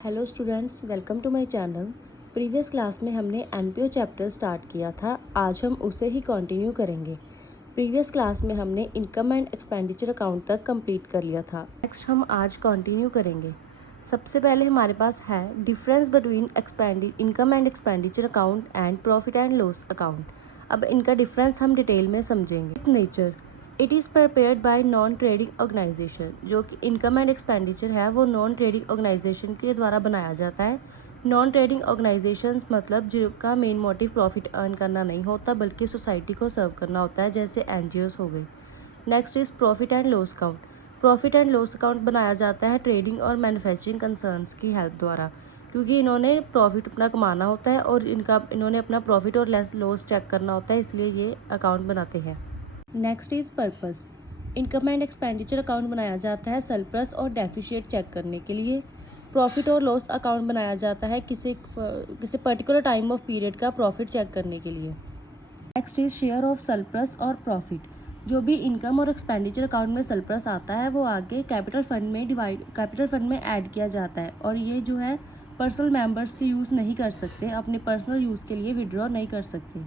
Hello students, welcome to my channel. Previous class में हमने NPO chapter start किया था। आज हम उसे ही कंटिन्यू करेंगे। प्रीवियस क्लास में हमने इनकम एंड एक्सपेंडिचर अकाउंट तक कंप्लीट कर लिया था। नेक्स्ट हम आज कंटिन्यू करेंगे। सबसे पहले हमारे पास है difference between income and expenditure account and profit and loss account. अब इनका डिफरेंस हम डिटेल में समझेंगे। Nature it is prepared by non trading organisation. जो कि इनकम एंड एक्सपेंडिचर है वो नॉन ट्रेडिंग ऑर्गेनाइजेशन के द्वारा बनाया जाता है। नॉन ट्रेडिंग ऑर्गेनाइजेशंस मतलब जिनका मेन मोटिव प्रॉफिट अर्न करना नहीं होता बल्कि सोसाइटी को सर्व करना होता है, जैसे एनजीओस हो गई। Next is profit and loss account. Profit and loss account बनाया जाता है ट्रेडिंग और मैन्युफैक्चरिंग कंसर्न्स की हेल्प द्वारा, क्योंकि इन्होंने प्रॉफिट अपना कमाना होता है और इन्होंने अपना प्रॉफिट और लॉस चेक करना होता है, इसलिए ये अकाउंट बनाते हैं। Next is purpose. Income and expenditure account बनाया जाता है सरप्लस और डेफिशिएट चेक करने के लिए। प्रॉफिट और लॉस अकाउंट बनाया जाता है किसी पर्टिकुलर टाइम ऑफ पीरियड का प्रॉफिट चेक करने के लिए। Next is share of surplus और प्रॉफिट। जो भी इनकम और एक्सपेंडिचर अकाउंट में सरप्लस आता है वो आगे कैपिटल फंड में ऐड किया जाता है, और ये जो है पर्सनल मेंबर्स के यूज़ नहीं कर सकते, अपने पर्सनल यूज़ के लिए विड्रॉ नहीं कर सकते।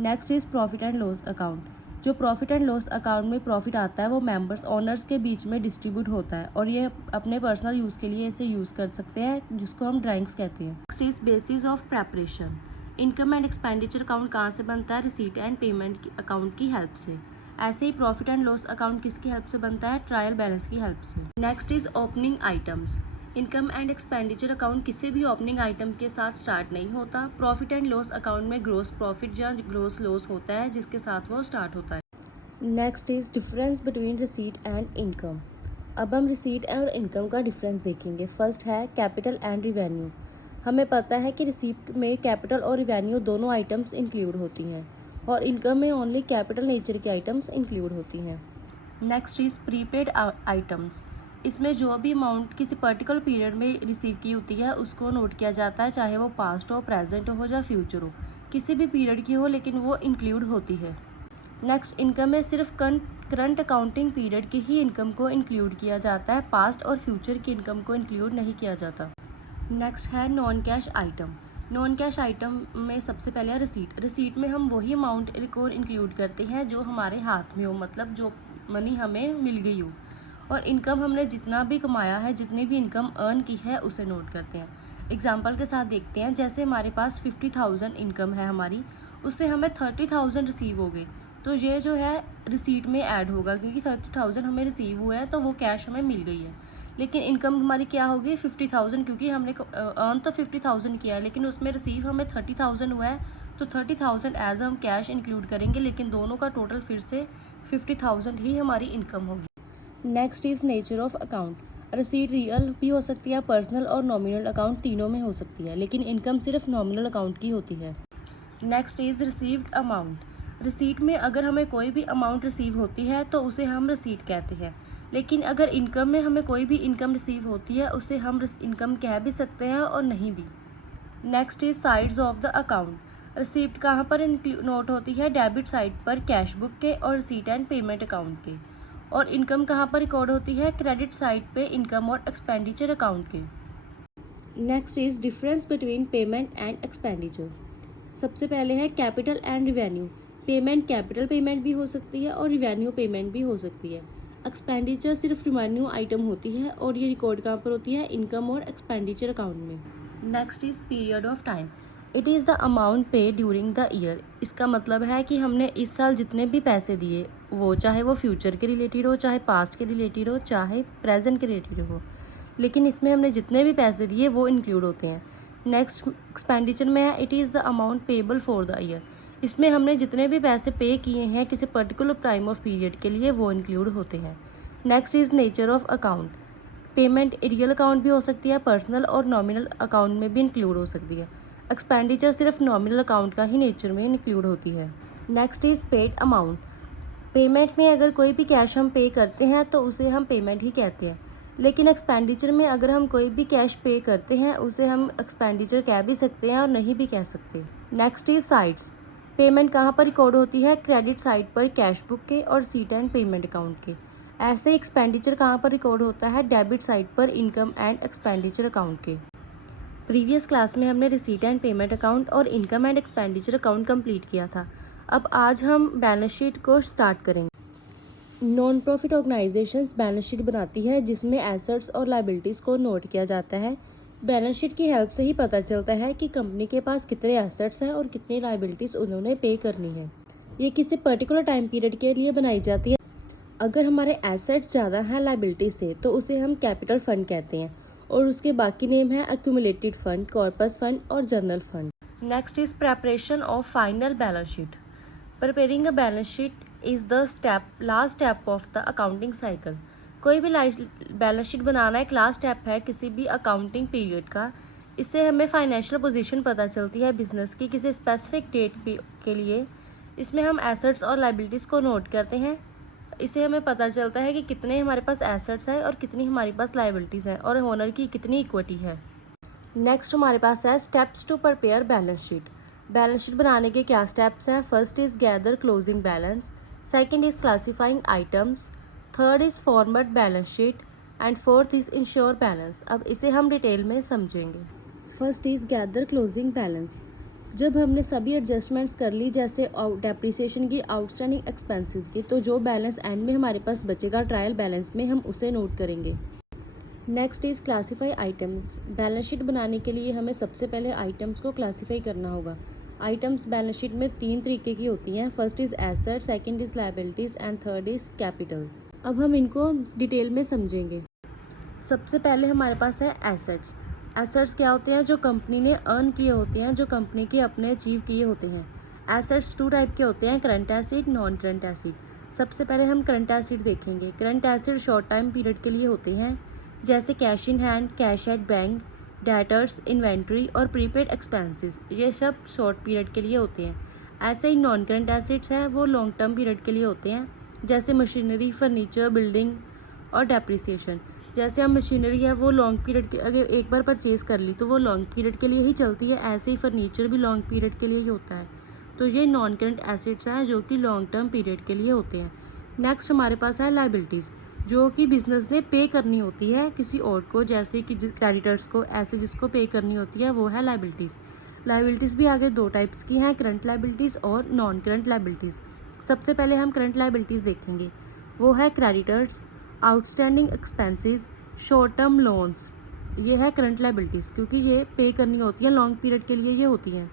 Next is profit and loss account. जो प्रॉफिट एंड लॉस अकाउंट में प्रॉफिट आता है वो मेंबर्स ओनर्स के बीच में डिस्ट्रीब्यूट होता है, और ये अपने पर्सनल यूज़ के लिए इसे यूज़ कर सकते हैं, जिसको हम ड्राइंग्स कहते हैं। Next is basis of preparation. Income and expenditure account कहाँ से बनता है? रिसीट एंड पेमेंट अकाउंट की हेल्प से। ऐसे ही प्रॉफिट एंड लॉस अकाउंट किसकी हेल्प से बनता है? ट्रायल बैलेंस की हेल्प से। Next is opening items. Income and expenditure account किसी भी ओपनिंग आइटम के साथ स्टार्ट नहीं होता। प्रॉफिट एंड लॉस अकाउंट में ग्रोस प्रॉफिट या ग्रोस लॉस होता है, जिसके साथ वो स्टार्ट होता है। Next is difference between receipt and income. अब हम रिसीट और इनकम का डिफरेंस देखेंगे। फर्स्ट है कैपिटल एंड रिवेन्यू। हमें पता है कि रिसीट में कैपिटल और रिवेन्यू दोनों आइटम्स इंक्लूड होती हैं, और इनकम में ओनली कैपिटल नेचर की आइटम्स इंक्लूड होती हैं। Next is prepaid items. इसमें जो भी अमाउंट किसी पर्टिकुलर पीरियड में रिसीव की होती है उसको नोट किया जाता है, चाहे वो पास्ट हो, प्रेजेंट हो या फ्यूचर हो, किसी भी पीरियड की हो, लेकिन वो इंक्लूड होती है। नेक्स्ट इनकम में सिर्फ करंट अकाउंटिंग पीरियड की ही इनकम को इंक्लूड किया जाता है, पास्ट और फ्यूचर की इनकम को इंक्लूड नहीं किया जाता। नेक्स्ट है non cash item. Non cash item में सबसे पहले है रिसीट। रिसीट में हम वही अमाउंट को इंक्लूड करते हैं जो हमारे हाथ में हो, मतलब जो मनी हमें मिल गई हो, और इनकम हमने जितना भी कमाया है, जितनी भी इनकम अर्न की है उसे नोट करते हैं। एग्जाम्पल के साथ देखते हैं, जैसे हमारे पास 50,000 इनकम है हमारी, उससे हमें 30,000 रिसीव हो गए, तो ये जो है रिसीट में ऐड होगा, क्योंकि 30,000 हमें रिसीव हुआ है तो वो कैश हमें मिल गई है। लेकिन इनकम हमारी क्या होगी? 50,000, क्योंकि हमने अर्न तो 50,000 किया है, लेकिन उसमें रिसीव हमें 30,000 हुआ है, तो 30,000 एज हम कैश इंक्लूड करेंगे, लेकिन दोनों का टोटल फिर से 50,000 ही हमारी इनकम होगी। Next is nature of account. Receipt real भी हो सकती है, पर्सनल और नॉमिनल अकाउंट तीनों में हो सकती है, लेकिन इनकम सिर्फ नॉमिनल अकाउंट की होती है। Next is received amount. Receipt में अगर हमें कोई भी अमाउंट रिसीव होती है तो उसे हम रिसीट कहते हैं, लेकिन अगर इनकम में हमें कोई भी इनकम रिसीव होती है उसे हम इनकम कह भी सकते हैं और नहीं भी। Next is sides of the account. Receipt कहाँ पर नोट होती है? डेबिट साइड पर कैश बुक के और रिसीट एंड पेमेंट अकाउंट के। और इनकम कहाँ पर रिकॉर्ड होती है? क्रेडिट साइड पे इनकम और एक्सपेंडिचर अकाउंट के। Next is difference between payment and expenditure. सबसे पहले है capital and revenue. Payment capital payment भी हो सकती है और रिवेन्यू पेमेंट भी हो सकती है। एक्सपेंडिचर सिर्फ रिवेन्यू आइटम होती है, और ये रिकॉर्ड कहाँ पर होती है? इनकम और एक्सपेंडिचर अकाउंट में। Next is period of time. It is the amount पे ड्यूरिंग द ईयर। इसका मतलब है कि हमने इस साल जितने भी पैसे दिए, वो चाहे वो फ्यूचर के रिलेटेड हो, चाहे पास्ट के रिलेटेड हो, चाहे प्रेजेंट के रिलेटेड हो, लेकिन इसमें हमने जितने भी पैसे दिए वो इंक्लूड होते हैं। नेक्स्ट एक्सपेंडिचर में है it is the amount payable for the year. इसमें हमने जितने भी पैसे पे किए हैं किसी पर्टिकुलर टाइम ऑफ पीरियड के लिए वो इंक्लूड होते हैं। Next is nature of account. Payment real account भी हो सकती है, पर्सनल और नॉमिनल अकाउंट में भी इंक्लूड हो सकती है। एक्सपेंडिचर सिर्फ नॉमिनल अकाउंट का ही नेचर में इंक्लूड होती है। Next is paid amount. Payment में अगर कोई भी कैश हम पे करते हैं तो उसे हम पेमेंट ही कहते हैं, लेकिन एक्सपेंडिचर में अगर हम कोई भी कैश पे करते हैं उसे हम एक्सपेंडिचर कह भी सकते हैं और नहीं भी कह सकते। Next is sides. पेमेंट कहाँ पर रिकॉर्ड होती है? क्रेडिट साइड पर कैश बुक के और रिसीट एंड पेमेंट अकाउंट के। ऐसे एक्सपेंडिचर कहाँ पर रिकॉर्ड होता है? डेबिट साइड पर इनकम एंड एक्सपेंडिचर अकाउंट के। प्रीवियस क्लास में हमने रिसीट एंड पेमेंट अकाउंट और income and expenditure account complete किया था। अब आज हम बैलेंस शीट को स्टार्ट करेंगे। Non profit organisations balance sheet बनाती है जिसमें एसेट्स और लायबिलिटीज़ को नोट किया जाता है। बैलेंस शीट की हेल्प से ही पता चलता है कि कंपनी के पास कितने एसेट्स हैं और कितनी लायबिलिटीज़ उन्होंने पे करनी है। ये किसी पर्टिकुलर टाइम पीरियड के लिए बनाई जाती है। अगर हमारे एसेट्स ज़्यादा हैं लायबिलिटी से तो उसे हम कैपिटल फंड कहते हैं और उसके बाकी नेम है एक्यूमुलेटेड फंड, कॉर्पस फंड और general fund. Next is preparation of final balance sheet. Preparing a balance sheet is the last step of the accounting cycle. कोई भी बैलेंस शीट बनाना एक लास्ट स्टेप है किसी भी अकाउंटिंग पीरियड का। इससे हमें फाइनेंशियल पोजीशन पता चलती है बिजनेस की किसी स्पेसिफिक डेट के लिए। इसमें हम एसेट्स और लायबिलिटीज़ को नोट करते हैं। इससे हमें पता चलता है कि कितने हमारे पास एसेट्स हैं और कितनी हमारे पास लायबिलिटीज़ हैं और ओनर की कितनी इक्विटी है। नेक्स्ट हमारे पास है steps to prepare balance sheet. Balance sheet बनाने के क्या स्टेप्स हैं? First is gather closing balance, second is classifying items, third is format balance sheet and fourth is ensure balance. अब इसे हम डिटेल में समझेंगे। First is gather closing balance. जब हमने सभी एडजस्टमेंट्स कर ली जैसे डेप्रिसिएशन की, आउटस्टैंडिंग एक्सपेंसेस की, तो जो बैलेंस एंड में हमारे पास बचेगा ट्रायल बैलेंस में हम उसे नोट करेंगे। Next is classify items. Balance sheet बनाने के लिए हमें सबसे पहले आइटम्स को क्लासीफाई करना होगा। आइटम्स बैलेंस शीट में 3 तरीके की होती हैं। First is asset, second is liabilities and third is capital. अब हम इनको डिटेल में समझेंगे। सबसे पहले हमारे पास है एसेट्स। एसेट्स क्या होते हैं? जो कंपनी ने अर्न किए होते हैं, जो कंपनी के अपने अचीव किए होते हैं। एसेट्स 2 टाइप के होते हैं, current asset, non current asset. सबसे पहले हम करंट एसेट देखेंगे। Current asset short time period के लिए होते हैं जैसे cash in hand, cash at bank, debtors, inventory और प्रीपेड एक्सपेंसेस। ये सब शॉर्ट पीरियड के लिए होते हैं। ऐसे ही नॉन करंट एसेट्स हैं वो लॉन्ग टर्म पीरियड के लिए होते हैं जैसे मशीनरी, फर्नीचर, बिल्डिंग और डेप्रिसिएशन। जैसे हम मशीनरी है वो लॉन्ग पीरियड के, अगर एक बार परचेज़ कर ली तो वो लॉन्ग पीरियड के लिए ही चलती है। ऐसे ही फर्नीचर भी लॉन्ग पीरियड के लिए ही होता है। तो ये नॉन करंट एसेट्स हैं जो कि लॉन्ग टर्म पीरियड के लिए होते हैं। नेक्स्ट हमारे पास है लायबिलिटीज़, जो कि बिजनेस ने पे करनी होती है किसी और को, जैसे कि क्रेडिटर्स को, ऐसे जिसको पे करनी होती है वो है लायबिलिटीज़। लायबिलिटीज़ भी आगे 2 टाइप्स की हैं, करंट लायबिलिटीज़ और नॉन करंट लायबिलिटीज़। सबसे पहले हम करंट लायबिलिटीज़ देखेंगे। वो है creditors, outstanding expenses, short term loans. ये है करंट लायबिलिटीज़ क्योंकि ये पे करनी होती है, लॉन्ग पीरियड के लिए ये होती हैं।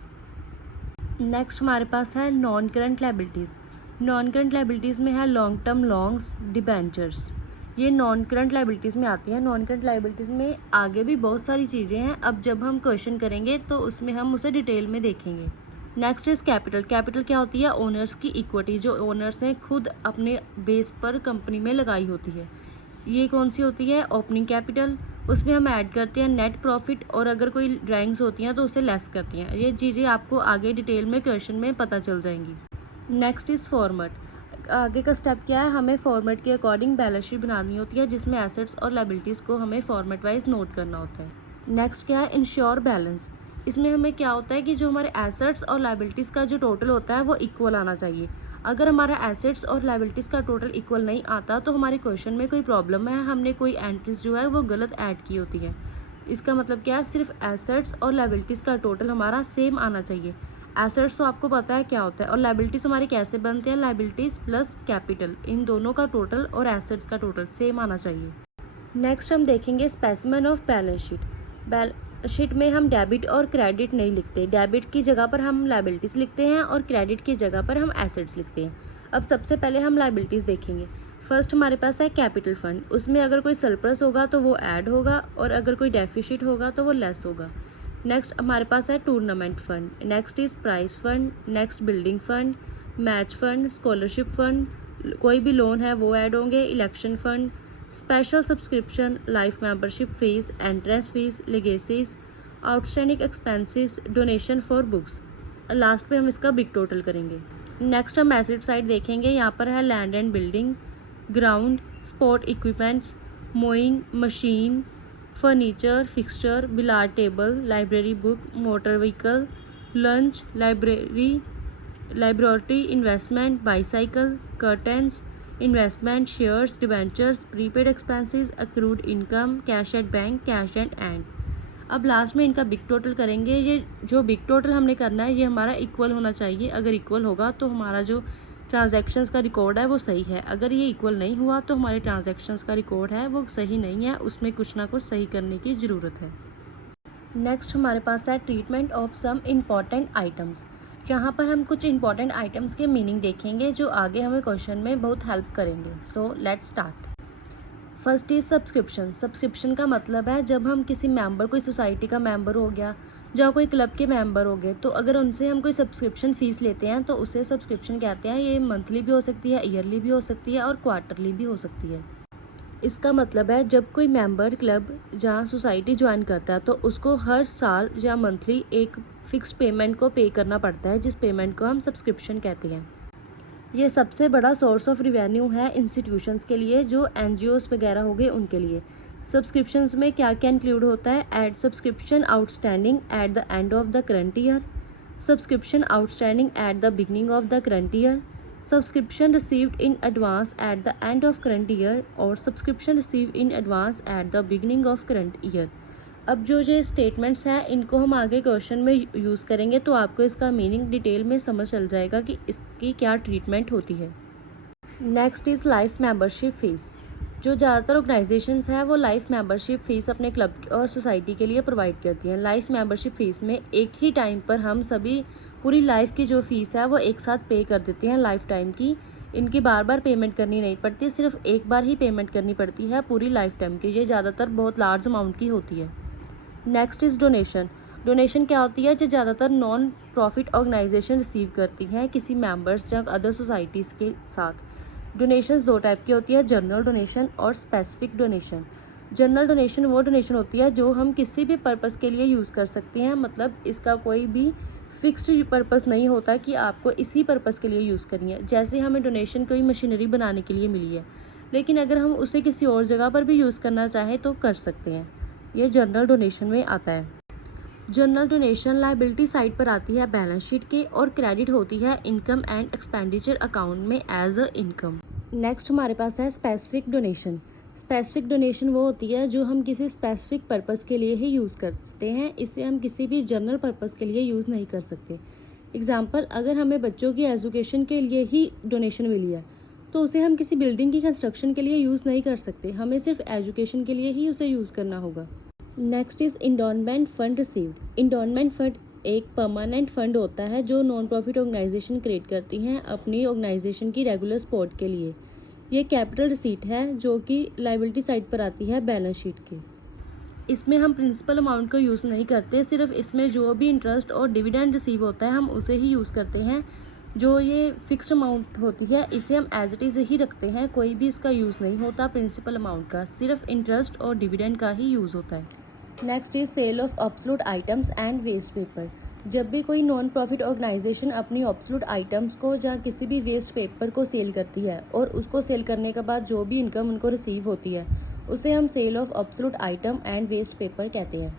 नेक्स्ट हमारे पास है non current liabilities. Non current liabilities में है लॉन्ग टर्म लॉन्स, डिबेंचर्स। ये नॉन करंट लायबिलिटीज़ में आती हैं। नॉन करंट लायबिलिटीज़ में आगे भी बहुत सारी चीज़ें हैं, अब जब हम क्वेश्चन करेंगे तो उसमें हम उसे डिटेल में देखेंगे। Next is capital. कैपिटल क्या होती है? ओनर्स की इक्विटी, जो ओनर्स ने खुद अपने बेस पर कंपनी में लगाई होती है। ये कौन सी होती है? Opening capital. उसमें हम ऐड करते हैं नेट प्रॉफिट और अगर कोई ड्राइंग्स होती हैं तो उसे लेस करती हैं। ये चीज़ें आपको आगे डिटेल में क्वेश्चन में पता चल जाएंगी। Next is format. आगे का स्टेप क्या है? हमें फॉर्मेट के अकॉर्डिंग बैलेंस शीट बनानी होती है जिसमें एसेट्स और लायबिलिटीज़ को हमें फॉर्मेट वाइज नोट करना होता है। नेक्स्ट क्या है? Ensure balance. इसमें हमें क्या होता है कि जो हमारे एसेट्स और लायबिलिटीज़ का जो टोटल होता है वो इक्वल आना चाहिए। अगर हमारा एसेट्स और लायबिलिटीज़ का टोटल इक्वल नहीं आता तो हमारे क्वेश्चन में कोई प्रॉब्लम है, हमने कोई एंट्रीज जो है वो गलत ऐड की होती है। इसका मतलब क्या है? सिर्फ एसेट्स और लायबिलिटीज़ का टोटल हमारा सेम आना चाहिए। एसेट्स तो आपको पता है क्या होता है और लायबिलिटीज़ हमारे कैसे बनते हैं? लायबिलिटीज़ प्लस कैपिटल, इन दोनों का टोटल और एसेट्स का टोटल सेम आना चाहिए। नेक्स्ट हम देखेंगे specimen of balance sheet. Balance sheet में हम डेबिट और क्रेडिट नहीं लिखते। डेबिट की जगह पर हम लायबिलिटीज़ लिखते हैं और क्रेडिट की जगह पर हम एसेट्स लिखते हैं। अब सबसे पहले हम लायबिलिटीज़ देखेंगे। फर्स्ट हमारे पास है कैपिटल फंड। उसमें अगर कोई सरप्लस होगा तो वो ऐड होगा और अगर कोई डेफिसिट होगा तो वो लेस होगा। नेक्स्ट हमारे पास है tournament fund. Next is prize fund, next building fund, match fund, scholarship fund, कोई भी लोन है वो ऐड होंगे, election fund, special subscription, life membership fees, entrance fees, legacies, outstanding expenses, donation for books. Last पे हम इसका big total करेंगे। Next हम एसेट साइड देखेंगे। यहाँ पर है land and building, ground, sport equipments, mowing machine, furniture, fixture, billiard table, library book, motor vehicle, lunch, लाइब्रेटरी, investment, bicycle, curtains, investment, shares, debentures, prepaid expenses, accrued income, cash at bank, cash and. अब last में इनका big total करेंगे। ये जो big total हमने करना है ये हमारा इक्वल होना चाहिए। अगर इक्वल होगा तो हमारा जो ट्रांजैक्शंस का रिकॉर्ड है वो सही है। अगर ये इक्वल नहीं हुआ तो हमारे ट्रांजैक्शंस का रिकॉर्ड है वो सही नहीं है, उसमें कुछ ना कुछ सही करने की ज़रूरत है। नेक्स्ट हमारे पास है treatment of some important items. यहाँ पर हम कुछ इंपॉर्टेंट आइटम्स के मीनिंग देखेंगे जो आगे हमें क्वेश्चन में बहुत हेल्प करेंगे। So let's start. First is subscription. Subscription का मतलब है जब हम किसी मेंबर, कोई सोसाइटी का मेंबर हो गया या कोई क्लब के मेंबर हो गए, तो अगर उनसे हम कोई सब्सक्रिप्शन फ़ीस लेते हैं तो उसे सब्सक्रिप्शन कहते हैं। ये मंथली भी हो सकती है, ईयरली भी हो सकती है और क्वार्टरली भी हो सकती है। इसका मतलब है जब कोई मेंबर क्लब या सोसाइटी ज्वाइन करता है तो उसको हर साल या मंथली एक फ़िक्स पेमेंट को पे करना पड़ता है, जिस पेमेंट को हम सब्सक्रिप्शन कहते हैं। ये सबसे बड़ा सोर्स ऑफ रिवेन्यू है इंस्टीट्यूशंस के लिए, जो एनजीओस वगैरह हो गए उनके लिए। सब्सक्रिप्शंस में क्या क्या इंक्लूड होता है? Add subscription outstanding at the end of the current year, subscription outstanding at the beginning of the current year, subscription received in advance at the end of current year और subscription received in advance at the beginning of current year. अब जो ये statements हैं इनको हम आगे question में use करेंगे तो आपको इसका मीनिंग डिटेल में समझ चल जाएगा कि इसकी क्या ट्रीटमेंट होती है। Next is life membership fees. जो ज़्यादातर ऑर्गेनाइजेशंस हैं वो लाइफ मेंबरशिप फ़ीस अपने क्लब और सोसाइटी के लिए प्रोवाइड करती हैं। लाइफ मेंबरशिप फ़ीस में एक ही टाइम पर हम सभी पूरी लाइफ की जो फ़ीस है वो एक साथ पे कर देते हैं लाइफ टाइम की। इनकी बार बार पेमेंट करनी नहीं पड़ती, सिर्फ एक बार ही पेमेंट करनी पड़ती है पूरी लाइफ टाइम की। ये ज़्यादातर बहुत लार्ज अमाउंट की होती है। Next is donation. डोनेशन क्या होती है? जो ज़्यादातर नॉन प्रॉफिट ऑर्गेनाइजेशन रिसीव करती हैं किसी मेंबर्स या अदर सोसाइटीज़ के साथ। डोनेशंस दो टाइप की होती है, जनरल डोनेशन और स्पेसिफिक डोनेशन। जनरल डोनेशन वो डोनेशन होती है जो हम किसी भी पर्पज़ के लिए यूज़ कर सकते हैं, मतलब इसका कोई भी फिक्स्ड पर्पज़ नहीं होता कि आपको इसी पर्पज़ के लिए यूज़ करनी है। जैसे हमें डोनेशन कोई मशीनरी बनाने के लिए मिली है, लेकिन अगर हम उसे किसी और जगह पर भी यूज़ करना चाहें तो कर सकते हैं। ये जनरल डोनेशन में आता है। जनरल डोनेशन लायबिलिटी साइड पर आती है बैलेंस शीट के और क्रेडिट होती है इनकम एंड एक्सपेंडिचर अकाउंट में एज अ इनकम। नेक्स्ट हमारे पास है स्पेसिफिक डोनेशन। स्पेसिफिक डोनेशन वो होती है जो हम किसी स्पेसिफिक पर्पज़ के लिए ही यूज़ करते हैं, इसे हम किसी भी जनरल पर्पज़ के लिए यूज़ नहीं कर सकते। एग्जाम्पल, अगर हमें बच्चों की एजुकेशन के लिए ही डोनेशन मिली है तो उसे हम किसी बिल्डिंग की कंस्ट्रक्शन के लिए यूज़ नहीं कर सकते, हमें सिर्फ एजुकेशन के लिए ही उसे यूज़ करना होगा। Next is endowment fund received. Endowment fund एक परमानेंट फंड होता है जो नॉन प्रॉफिट ऑर्गेनाइजेशन क्रिएट करती हैं अपनी ऑर्गेनाइजेशन की रेगुलर सपोर्ट के लिए। ये कैपिटल रिसीट है जो कि लायबिलिटी साइड पर आती है बैलेंस शीट के। इसमें हम प्रिंसिपल अमाउंट को यूज़ नहीं करते, सिर्फ इसमें जो भी इंटरेस्ट और डिविडेंड रिसीव होता है हम उसे ही यूज़ करते हैं। जो ये फिक्स्ड अमाउंट होती है इसे हम एज इट इज़ ही रखते हैं, कोई भी इसका यूज़ नहीं होता प्रिंसिपल अमाउंट का, सिर्फ इंटरेस्ट और डिविडेंड का ही यूज़ होता है। Next is sale of obsolete items and waste paper. जब भी कोई नॉन प्रॉफिट ऑर्गेनाइजेशन अपनी ऑब्सोल्यूट आइटम्स को या किसी भी वेस्ट पेपर को सेल करती है और उसको सेल करने के बाद जो भी इनकम उनको रिसीव होती है उसे हम sale of obsolete item and waste paper कहते हैं।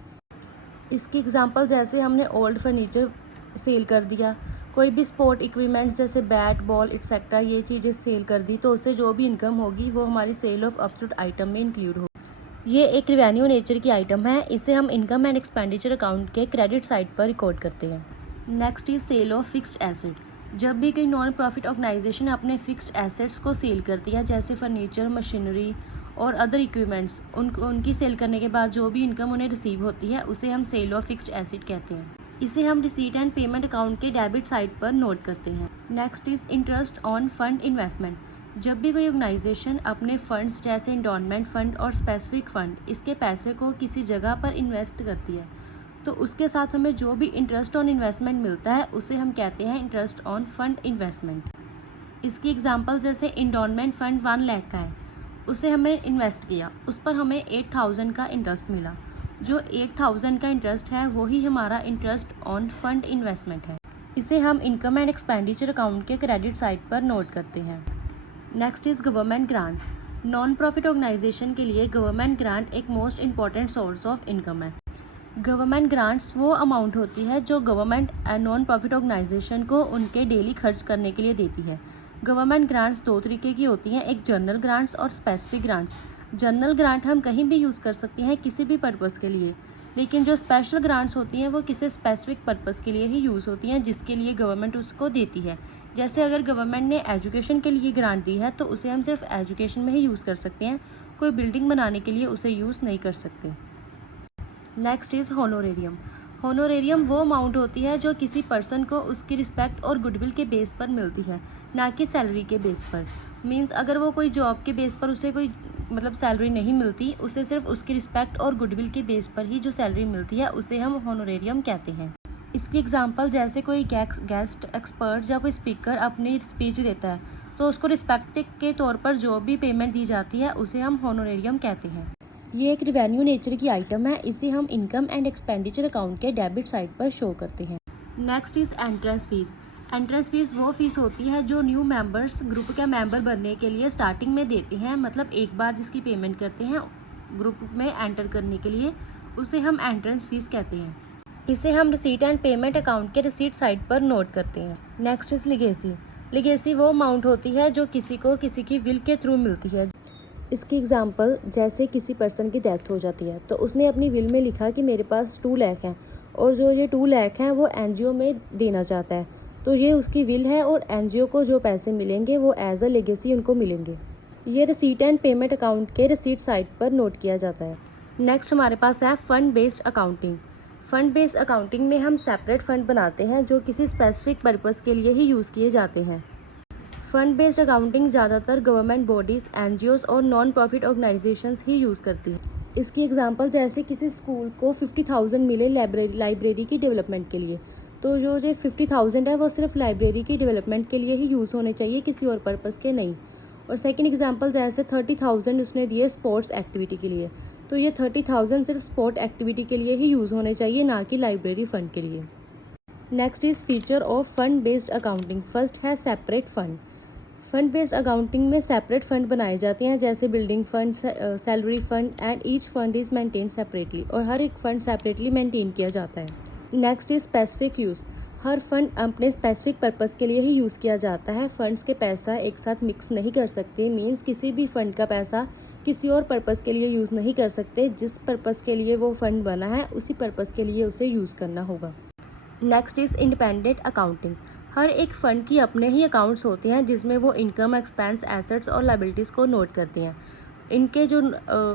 इसकी एग्जांपल जैसे हमने ओल्ड फर्नीचर सेल कर दिया, कोई भी स्पोर्ट इक्विपमेंट्स जैसे बैट बॉल एक्सेट्रा ये चीज़ें सेल कर दी, तो उससे जो भी इनकम होगी वो हमारी सेल ऑफ ऑब्सोल्यूट आइटम में इंक्लूड होगी। ये एक रिवेन्यू नेचर की आइटम है, इसे हम इनकम एंड एक्सपेंडिचर अकाउंट के क्रेडिट साइड पर रिकॉर्ड करते हैं। Next is sale of fixed asset. जब भी कोई नॉन प्रॉफिट ऑर्गेनाइजेशन अपने फिक्स्ड एसेट्स को सेल करती है जैसे फर्नीचर, मशीनरी और अदर इक्विपमेंट्स, उनकी सेल करने के बाद जो भी इनकम उन्हें रिसीव होती है उसे हम सेल ऑफ फिक्स्ड एसेट कहते हैं। इसे हम रिसीट एंड पेमेंट अकाउंट के डेबिट साइड पर नोट करते हैं। Next is interest on fund investment. जब भी कोई ऑर्गेनाइजेशन अपने फंड्स जैसे इंडोनमेंट फंड और स्पेसिफिक फंड इसके पैसे को किसी जगह पर इन्वेस्ट करती है तो उसके साथ हमें जो भी इंटरेस्ट ऑन इन्वेस्टमेंट मिलता है उसे हम कहते हैं इंटरेस्ट ऑन फंड इन्वेस्टमेंट। इसकी एग्जांपल जैसे इंडोनमेंट फंड 1 लाख का है, उसे हमने इन्वेस्ट किया, उस पर हमें 8000 का इंटरेस्ट मिला। जो 8000 का इंटरेस्ट है वही हमारा इंटरेस्ट ऑन फंड इन्वेस्टमेंट है। इसे हम इनकम एंड एक्सपेंडिचर अकाउंट के क्रेडिट साइड पर नोट करते हैं। Next is government grants. Non profit organisation के लिए गवर्नमेंट ग्रांट एक most important source of income है। गवर्नमेंट ग्रांट्स वो अमाउंट होती है जो गवर्नमेंट नॉन प्रॉफिट ऑर्गेनाइजेशन को उनके डेली खर्च करने के लिए देती है। गवर्नमेंट ग्रांट्स दो तरीके की होती हैं, एक जनरल ग्रांट्स और स्पेसिफिक ग्रांट्स। जनरल ग्रांट हम कहीं भी यूज़ कर सकते हैं किसी भी पर्पज़ के लिए, लेकिन जो स्पेशल ग्रांट्स होती हैं वो किसी स्पेसिफिक पर्पस के लिए ही यूज़ होती हैं जिसके लिए गवर्नमेंट उसको देती है। जैसे अगर गवर्नमेंट ने एजुकेशन के लिए ग्रांट दी है तो उसे हम सिर्फ एजुकेशन में ही यूज़ कर सकते हैं, कोई बिल्डिंग बनाने के लिए उसे यूज़ नहीं कर सकते। Next is होनोरेरियम। होनोरेरियम वो अमाउंट होती है जो किसी पर्सन को उसकी रिस्पेक्ट और गुडविल के बेस पर मिलती है, ना कि सैलरी के बेस पर। मींस अगर वो कोई जॉब के बेस पर उसे कोई सैलरी नहीं मिलती, उसे सिर्फ उसकी रिस्पेक्ट और गुडविल के बेस पर ही जो सैलरी मिलती है उसे हम होनोरेरियम कहते हैं। इसकी एग्जांपल जैसे कोई गेस्ट एक्सपर्ट या कोई स्पीकर अपनी स्पीच देता है तो उसको रिस्पेक्ट के तौर पर जो भी पेमेंट दी जाती है उसे हम होनोरेरियम कहते हैं। ये एक रिवेन्यू नेचर की आइटम है, इसे हम इनकम एंड एक्सपेंडिचर अकाउंट के डेबिट साइड पर शो करते हैं। Next is entrance fees. Entrance fees वो फीस होती है जो न्यू मेंबर्स ग्रुप का मेंबर बनने के लिए स्टार्टिंग में देते हैं, मतलब एक बार जिसकी पेमेंट करते हैं ग्रुप में एंटर करने के लिए, उसे हम एंट्रेंस फीस कहते हैं। इसे हम रिसीट एंड पेमेंट अकाउंट के रिसीट साइड पर नोट करते हैं। Next is legacy. लिगेसी वो अमाउंट होती है जो किसी को किसी की विल के थ्रू मिलती है। इसकी एग्जांपल जैसे किसी पर्सन की डेथ हो जाती है तो उसने अपनी विल में लिखा कि मेरे पास 2 लाख हैं और जो ये 2 लाख हैं वो एनजीओ में देना चाहता है, तो ये उसकी विल है और एनजीओ को जो पैसे मिलेंगे वो एज अ लेगेसी उनको मिलेंगे। ये रिसीट एंड पेमेंट अकाउंट के रिसीट साइड पर नोट किया जाता है। नेक्स्ट हमारे पास है fund based accounting. Fund based accounting में हम सेपरेट फंड बनाते हैं जो किसी स्पेसिफिक पर्पस के लिए ही यूज़ किए जाते हैं। फंड बेस्ड अकाउंटिंग ज़्यादातर गवर्नमेंट बॉडीज़, एनजीओज़ और नॉन प्रॉफिट ऑर्गेनाइजेशंस ही यूज़ करती हैं। इसकी एग्जांपल जैसे किसी स्कूल को 50,000 मिले लाइब्रेरी की डेवलपमेंट के लिए, तो जो ये 50,000 है वो सिर्फ लाइब्रेरी की डेवलपमेंट के लिए ही यूज़ होने चाहिए, किसी और पर्पज़ के नहीं। और सेकंड एग्जांपल जैसे 30,000 उसने दिए स्पोर्ट्स एक्टिविटी के लिए, तो ये 30,000 सिर्फ स्पोर्ट एक्टिविटी के लिए ही यूज़ होने चाहिए, ना कि लाइब्रेरी फ़ंड के लिए। Next is feature of fund based accounting. First है separate fund. Fund based accounting में सेपरेट फंड बनाए जाते हैं जैसे building fund, salary fund and each fund is maintain separately, और हर एक फंड सेपरेटली मेंटेन किया जाता है। Next is specific use. हर फंड अपने स्पेसिफिक पर्पस के लिए ही यूज़ किया जाता है। फंड्स के पैसा एक साथ मिक्स नहीं कर सकते, मींस किसी भी फंड का पैसा किसी और पर्पस के लिए यूज़ नहीं कर सकते। जिस पर्पस के लिए वो फंड बना है उसी पर्पस के लिए उसे यूज़ करना होगा। Next is independent accounting. हर एक फ़ंड की अपने ही अकाउंट्स होते हैं जिसमें वो इनकम, एक्सपेंस, एसेट्स और लायबिलिटीज़ को नोट करते हैं। इनके जो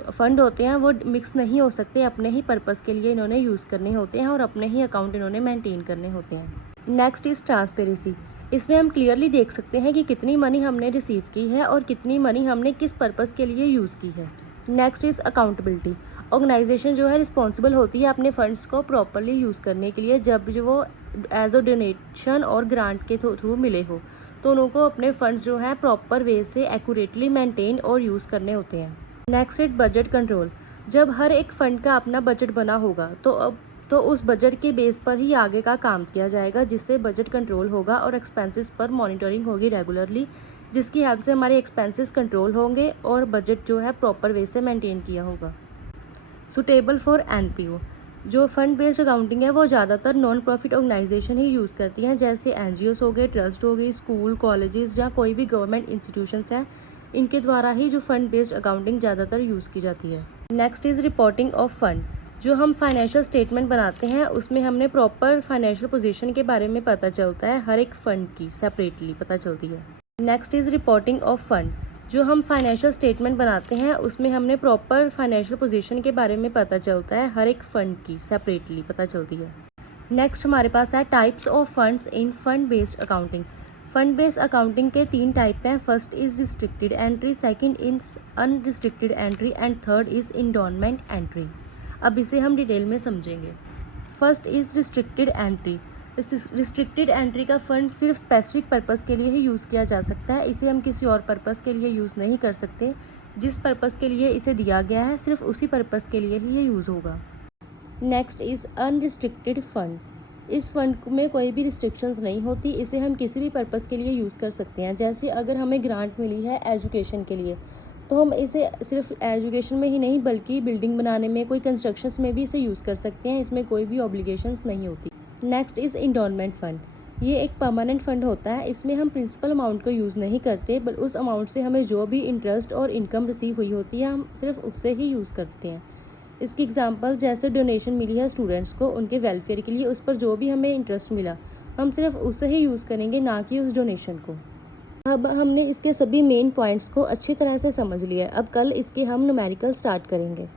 फ़ंड होते हैं वो मिक्स नहीं हो सकते, अपने ही पर्पस के लिए इन्होंने यूज़ करने होते हैं और अपने ही अकाउंट इन्होंने मेंटेन करने होते हैं। Next is transparency. इसमें हम क्लियरली देख सकते हैं कि कितनी मनी हमने रिसीव की है और कितनी मनी हमने किस पर्पस के लिए यूज़ की है। Next is accountability. ऑर्गेनाइजेशन जो है रिस्पॉन्सिबल होती है अपने फंड्स को प्रॉपरली यूज़ करने के लिए। जब जो वो एज अ डोनेशन और ग्रांट के थ्रू मिले हो तो उनको अपने फंड्स जो हैं प्रॉपर वे से एक्यूरेटली मेंटेन और यूज़ करने होते हैं। Next is budget control. जब हर एक फ़ंड का अपना बजट बना होगा तो उस बजट के बेस पर ही आगे का काम किया जाएगा, जिससे बजट कंट्रोल होगा और एक्सपेंसेस पर मॉनिटरिंग होगी रेगुलरली, जिसकी हेल्प से हमारे एक्सपेंसेस कंट्रोल होंगे और बजट जो है प्रॉपर वे से मेंटेन किया होगा। Suitable for NPO. जो फंड बेस्ड अकाउंटिंग है वो ज़्यादातर नॉन प्रॉफिट ऑर्गेनाइजेशन ही यूज़ करती हैं, जैसे एनजीओस हो गए, ट्रस्ट हो गई, स्कूल, कॉलेजेस या कोई भी गवर्नमेंट इंस्टीट्यूशंस है, इनके द्वारा ही जो फंड बेस्ड अकाउंटिंग ज़्यादातर यूज़ की जाती है। Next is reporting of fund. जो हम फाइनेंशियल स्टेटमेंट बनाते हैं उसमें हमने प्रॉपर फाइनेंशियल पोजीशन के बारे में पता चलता है, हर एक फ़ंड की सेपरेटली पता चलती है। Next is reporting of fund. जो हम फाइनेंशियल स्टेटमेंट बनाते हैं उसमें हमने प्रॉपर फाइनेंशियल पोजीशन के बारे में पता चलता है, हर एक फ़ंड की सेपरेटली पता चलती है। नेक्स्ट हमारे पास है types of funds in fund based accounting. Fund based accounting के 3 टाइप हैं। First is restricted entry, second is unrestricted entry and third is endowment entry. अब इसे हम डिटेल में समझेंगे। First is restricted entry. Restricted entry का fund सिर्फ specific purpose के लिए ही यूज़ किया जा सकता है, इसे हम किसी और पर्पस के लिए यूज़ नहीं कर सकते। जिस पर्पस के लिए इसे दिया गया है सिर्फ उसी पर्पस के लिए ही ये यूज़ होगा। Next is unrestricted fund. इस फंड में कोई भी रिस्ट्रिक्शंस नहीं होती, इसे हम किसी भी पर्पस के लिए यूज़ कर सकते हैं। जैसे अगर हमें ग्रांट मिली है एजुकेशन के लिए तो हम इसे सिर्फ एजुकेशन में ही नहीं बल्कि बिल्डिंग बनाने में, कोई कंस्ट्रक्शंस में भी इसे यूज़ कर सकते हैं, इसमें कोई भी ऑब्लिगेशंस नहीं होती। Next is endowment fund. ये एक परमानेंट फ़ंड होता है, इसमें हम प्रिंसिपल अमाउंट को यूज़ नहीं करते, बट उस अमाउंट से हमें जो भी इंटरेस्ट और इनकम रिसीव हुई होती है हम सिर्फ उससे ही यूज़ करते हैं। इसकी एग्जांपल जैसे डोनेशन मिली है स्टूडेंट्स को उनके वेलफेयर के लिए, उस पर जो भी हमें इंटरेस्ट मिला हम सिर्फ उसे ही यूज़ करेंगे, ना कि उस डोनेशन को। अब हमने इसके सभी मेन पॉइंट्स को अच्छी तरह से समझ लिया है। अब कल इसके हम न्यूमेरिकल स्टार्ट करेंगे।